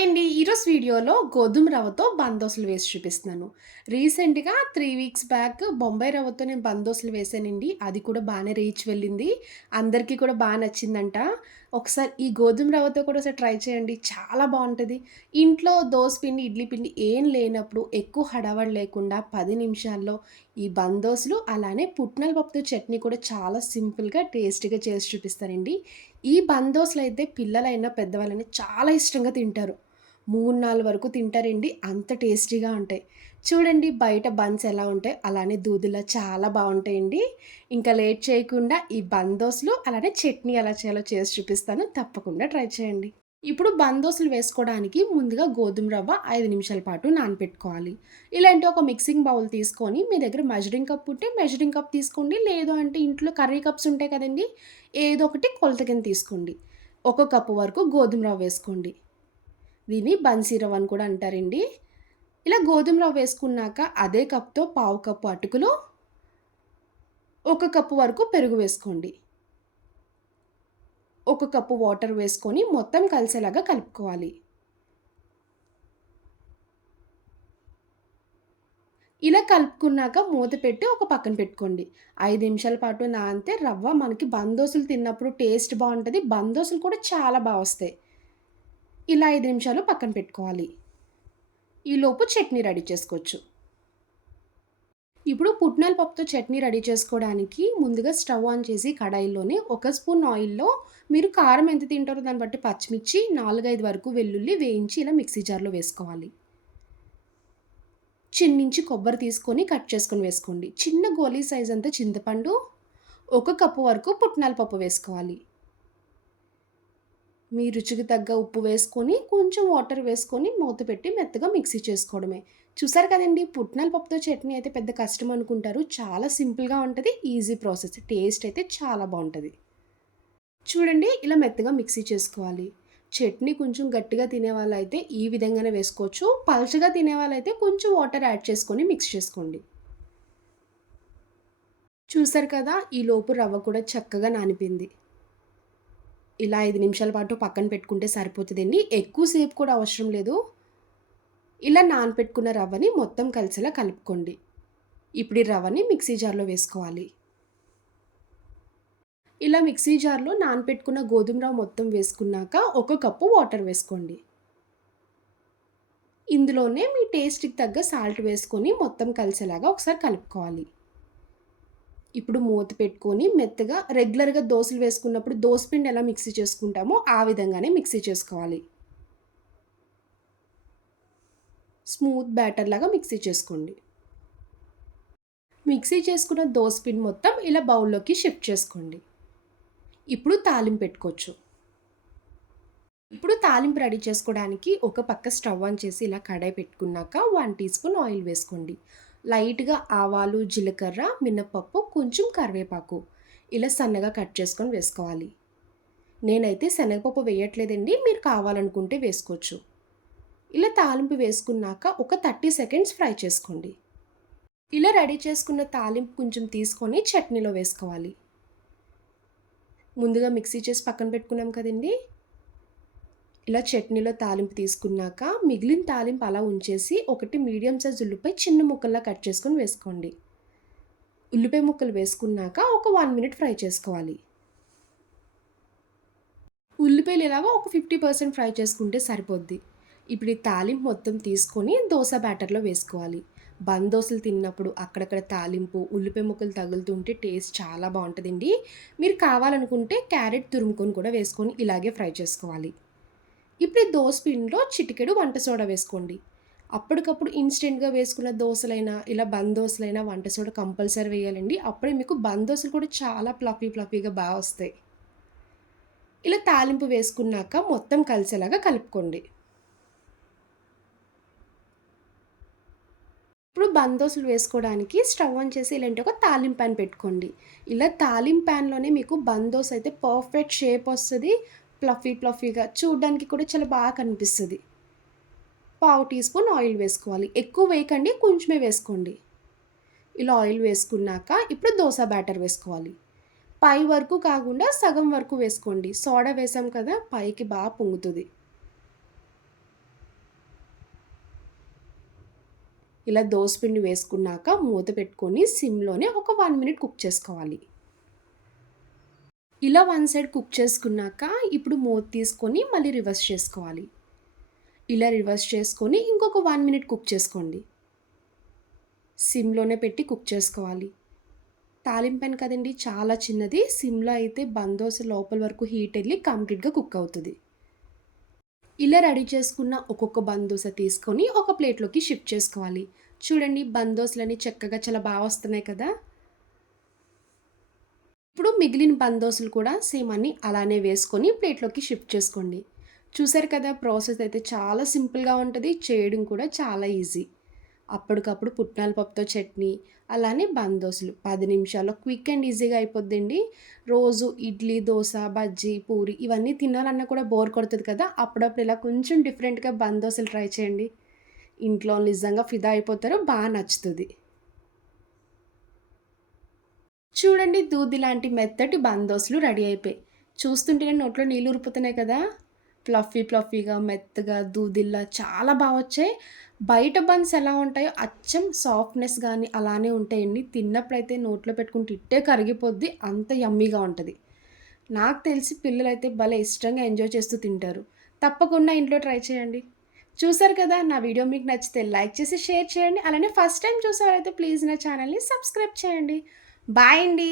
Hi అండి ఈరోజు వీడియోలో గోధుమ రవ్వతో బందోసులు వేసి చూపిస్తున్నాను. రీసెంట్గా త్రీ వీక్స్ బ్యాక్ బొంబాయి రవ్వతో నేను బందోసులు వేసానండి. అది కూడా బాగానే రీచ్ వెళ్ళింది. అందరికీ కూడా బాగా నచ్చిందంట. ఒకసారి ఈ గోధుమ రవ్వతో కూడా ఒకసారి ట్రై చేయండి. చాలా బాగుంటుంది. ఇంట్లో దోశ పిండి ఇడ్లీ పిండి ఏం లేనప్పుడు ఎక్కువ హడావడి లేకుండా పది నిమిషాల్లో ఈ బందోసులు అలానే పుట్నల పప్పుతో చట్నీ కూడా చాలా సింపుల్గా టేస్ట్గా చేసి చూపిస్తానండి. ఈ బందోసులు అయితే పిల్లలైనా పెద్దవాళ్ళైనా చాలా ఇష్టంగా తింటారు. మూడు నాలుగు వరకు తింటారండి. అంత టేస్టీగా ఉంటాయి. చూడండి బయట బన్స్ ఎలా ఉంటాయి. అలానే దూదులా చాలా బాగుంటాయండి. ఇంకా లేట్ చేయకుండా ఈ బందోస్లు అలానే చట్నీ ఎలా చేయాలో చేసి చూపిస్తాను. తప్పకుండా ట్రై చేయండి. ఇప్పుడు బందోసులు వేసుకోవడానికి ముందుగా గోధుమ రవ్వ ఐదు నిమిషాల పాటు నానపెట్టుకోవాలి. ఇలాంటి ఒక మిక్సింగ్ బౌల్ తీసుకొని మీ దగ్గర మెజరింగ్ కప్ ఉంటే మెజరింగ్ కప్ తీసుకోండి. లేదు అంటే ఇంట్లో కర్రీ కప్స్ ఉంటాయి కదండి. ఏదో ఒకటి కొలత కింద తీసుకోండి. ఒక కప్పు వరకు గోధుమ రవ్వ వేసుకోండి. దీన్ని బన్సీ రవ్వ అని కూడా అంటారండి. ఇలా గోధుమ రవ్వ వేసుకున్నాక అదే కప్తో పావు కప్పు అటుకులు ఒక కప్పు వరకు పెరుగు వేసుకోండి. ఒక కప్పు వాటర్ వేసుకొని మొత్తం కలిసేలాగా కలుపుకోవాలి. ఇలా కలుపుకున్నాక మూత పెట్టి ఒక పక్కన పెట్టుకోండి. ఐదు నిమిషాల పాటు నానితే రవ్వ మనకి బందోసులు తిన్నప్పుడు టేస్ట్ బాగుంటుంది. బందోసులు కూడా చాలా బాగా వస్తాయి. ఇలా ఐదు నిమిషాలు పక్కన పెట్టుకోవాలి. ఈలోపు చట్నీ రెడీ చేసుకోవచ్చు. ఇప్పుడు పుట్నాల పప్పుతో చట్నీ రెడీ చేసుకోవడానికి ముందుగా స్టవ్ ఆన్ చేసి కడాయిలోనే ఒక స్పూన్ ఆయిల్లో మీరు కారం ఎంత తింటారో దాన్ని బట్టి పచ్చిమిర్చి నాలుగైదు వరకు వెల్లుల్లి వేయించి ఇలా మిక్సీ జార్లో వేసుకోవాలి. చిన్నించి కొబ్బరి తీసుకొని కట్ చేసుకొని వేసుకోండి. చిన్న గోలీ సైజ్ అంతా చింతపండు ఒక కప్పు వరకు పుట్నాల పప్పు వేసుకోవాలి. మీ రుచికి తగ్గ ఉప్పు వేసుకొని కొంచెం వాటర్ వేసుకొని మూత పెట్టి మెత్తగా మిక్సీ చేసుకోవడమే. చూసారు కదండి పుట్నాల పప్పుతో చట్నీ అయితే పెద్ద కష్టం అనుకుంటారు. చాలా సింపుల్గా ఉంటుంది ఈజీ ప్రాసెస్ టేస్ట్ అయితే చాలా బాగుంటుంది. చూడండి ఇలా మెత్తగా మిక్సీ చేసుకోవాలి. చట్నీ కొంచెం గట్టిగా తినే అయితే ఈ విధంగానే వేసుకోవచ్చు. పల్చగా తినే అయితే కొంచెం వాటర్ యాడ్ చేసుకొని మిక్స్ చేసుకోండి. చూసారు కదా ఈ లోపు రవ్వ కూడా చక్కగా నానిపింది. ఇలా ఐదు నిమిషాల పాటు పక్కన పెట్టుకుంటే సరిపోతుందండి ఎక్కువసేపు కూడా అవసరం లేదు. ఇలా నానపెట్టుకున్న రవ్వని మొత్తం కలిసేలా కలుపుకోండి. ఇప్పుడు ఈ రవ్వని మిక్సీ జార్లో వేసుకోవాలి. ఇలా మిక్సీ జార్లో నానపెట్టుకున్న గోధుమ రవ్వ మొత్తం వేసుకున్నాక ఒక కప్పు వాటర్ వేసుకోండి. ఇందులోనే మీ టేస్ట్కి తగ్గ సాల్ట్ వేసుకొని మొత్తం కలిసేలాగా ఒకసారి కలుపుకోవాలి. ఇప్పుడు మూత పెట్టుకొని మెత్తగా రెగ్యులర్గా దోశలు వేసుకున్నప్పుడు దోశపిండి ఎలా మిక్సీ చేసుకుంటామో ఆ విధంగానే మిక్సీ చేసుకోవాలి. స్మూత్ బ్యాటర్ లాగా మిక్సీ చేసుకోండి. మిక్సీ చేసుకున్న దోశపిండి మొత్తం ఇలా బౌల్లోకి షిఫ్ట్ చేసుకోండి. ఇప్పుడు తాలింపు పెట్టుకోవచ్చు. ఇప్పుడు తాలింపు రెడీ చేసుకోవడానికి ఒక పక్క స్టవ్ ఆన్ చేసి ఇలా కడాయి పెట్టుకున్నాక వన్ టీ స్పూన్ ఆయిల్ వేసుకోండి. లైట్గా ఆవాలు జీలకర్ర మినపప్పు కొంచెం కరివేపాకు ఇలా సన్నగా కట్ చేసుకొని వేసుకోవాలి. నేనైతే శనగపప్పు వేయట్లేదండి మీరు కావాలనుకుంటే వేసుకోవచ్చు. ఇలా తాలింపు వేసుకున్నాక ఒక థర్టీ సెకండ్స్ ఫ్రై చేసుకోండి. ఇలా రెడీ చేసుకున్న తాలింపు కొంచెం తీసుకొని చట్నీలో వేసుకోవాలి. ముందుగా మిక్సీ చేసి పక్కన పెట్టుకున్నాం కదండి. ఇలా చట్నీలో తాలింపు తీసుకున్నాక మిగిలిన తాలింపు అలా ఉంచేసి ఒకటి మీడియం సైజ్ ఉల్లిపాయ చిన్న ముక్కల్లా కట్ చేసుకొని వేసుకోండి. ఉల్లిపాయ ముక్కలు వేసుకున్నాక ఒక వన్ మినిట్ ఫ్రై చేసుకోవాలి. ఉల్లిపాయలు ఇలాగా ఒక ఫిఫ్టీ పర్సెంట్ ఫ్రై చేసుకుంటే సరిపోద్ది. ఇప్పుడు ఈ తాలింపు మొత్తం తీసుకొని దోశ బ్యాటర్లో వేసుకోవాలి. బందోసలు తిన్నప్పుడు అక్కడక్కడ తాలింపు ఉల్లిపాయ ముక్కలు తగులుతుంటే టేస్ట్ చాలా బాగుంటుందండి. మీరు కావాలనుకుంటే క్యారెట్ తురుముకొని కూడా వేసుకొని ఇలాగే ఫ్రై చేసుకోవాలి. ఇప్పుడు ఈ దోశ పిండిలో చిటికెడు వంట సోడా వేసుకోండి. అప్పటికప్పుడు ఇన్స్టెంట్గా వేసుకున్న దోశలైనా ఇలా బంద్ దోశలైనా వంట సోడా కంపల్సరీ వేయాలండి. అప్పుడే మీకు బంద్ దోశలు కూడా చాలా ప్లఫీ ప్లఫీగా బాగా వస్తాయి. ఇలా తాలింపు వేసుకున్నాక మొత్తం కలిసేలాగా కలుపుకోండి. ఇప్పుడు బందోసులు వేసుకోవడానికి స్టవ్ ఆన్ చేసి ఇలాంటి ఒక తాలింపు ప్యాన్ పెట్టుకోండి. ఇలా తాలింపు ప్యాన్లోనే మీకు బందోస్ అయితే పర్ఫెక్ట్ షేప్ వస్తుంది. ప్లఫీ ప్లఫీగా చూడడానికి కూడా చాలా బాగా కనిపిస్తుంది. పావు టీ స్పూన్ ఆయిల్ వేసుకోవాలి. ఎక్కువ వేయకండి కొంచెమే వేసుకోండి. ఇలా ఆయిల్ వేసుకున్నాక ఇప్పుడు దోశ బ్యాటర్ వేసుకోవాలి. పై వరకు కాకుండా సగం వరకు వేసుకోండి. సోడా వేసాం కదా పైకి బాగా పొంగుతుంది. ఇలా దోశ పిండి వేసుకున్నాక మూత పెట్టుకొని సిమ్లోనే ఒక వన్ మినిట్ కుక్ చేసుకోవాలి. ఇలా వన్ సైడ్ కుక్ చేసుకున్నాక ఇప్పుడు మూత తీసుకొని మళ్ళీ రివర్స్ చేసుకోవాలి. ఇలా రివర్స్ చేసుకొని ఇంకొక వన్ మినిట్ కుక్ చేసుకోండి. సిమ్‌లోనే పెట్టి కుక్ చేసుకోవాలి. తాలింపాను కదండి కదండీ! చాలా చిన్నది. సిమ్‌లో అయితే బందోస లోపల వరకు హీట్ వెళ్ళి కంప్లీట్‌గా కుక్ అవుతుంది ఇలా రెడీ చేసుకున్న ఒక్కొక్క బందోస తీసుకొని ఒక ప్లేట్‌లోకి షిఫ్ట్ చేసుకోవాలి. చూడండి బందోసలన్నీ చక్కగా చాలా బాగా వస్తున్నాయి కదా! ఇప్పుడు మిగిలిన బందోసలు కూడా సేమ్ అన్ని అలానే వేసుకొని ప్లేట్‌లోకి షిఫ్ట్ చేసుకోండి. చూసారు కదా! ప్రాసెస్ అయితే చాలా సింపుల్‌గా ఉంటుంది చేయడం కూడా చాలా ఈజీ. అప్పటికప్పుడు పుట్నాల పప్పుతో చట్నీ, అలానే బందోసలు పది నిమిషాల్లో క్విక్ అండ్ ఈజీగా అయిపోద్దండి. రోజు ఇడ్లీ, దోశ బజ్జీ, పూరి ఇవన్నీ తినాలన్నా కూడా బోర్ కొడుతుంది కదా! అప్పుడప్పుడు ఇలా కొంచెం డిఫరెంట్‌గా బందోసలు ట్రై చేయండి. ఇంట్లో నిజంగా ఫిదా అయిపోతారు. బాగా నచ్చుతుంది చూడండి దూది లాంటి మెత్తటి బందోసులు రెడీ అయిపోయాయి. చూస్తుంటేనే నోట్లో నీళ్ళు ఊరిపోతున్నాయి కదా! ఫ్లఫీ ఫ్లఫీగా, మెత్తగా, దూదిల్లా చాలా బాగా వచ్చాయి. బయట బన్స్ ఎలా ఉంటాయో అచ్చం సాఫ్ట్‌నెస్ కానీ అలానే ఉంటాయండి. తిన్నప్పుడైతే నోట్లో పెట్టుకుంటే ఇట్టే కరిగిపోద్ది. అంత యమ్మీగా ఉంటుంది నాకు తెలిసి పిల్లలైతే భలే ఇష్టంగా ఎంజాయ్ చేస్తూ తింటారు. తప్పకుండా ఇంట్లో ట్రై చేయండి. చూసారు కదా! నా వీడియో మీకు నచ్చితే లైక్ చేసి, షేర్ చేయండి. అలానే ఫస్ట్ టైం చూసేవారైతే ప్లీజ్ నా ఛానల్‌ని సబ్స్క్రైబ్ చేయండి. బాయ్ అండి.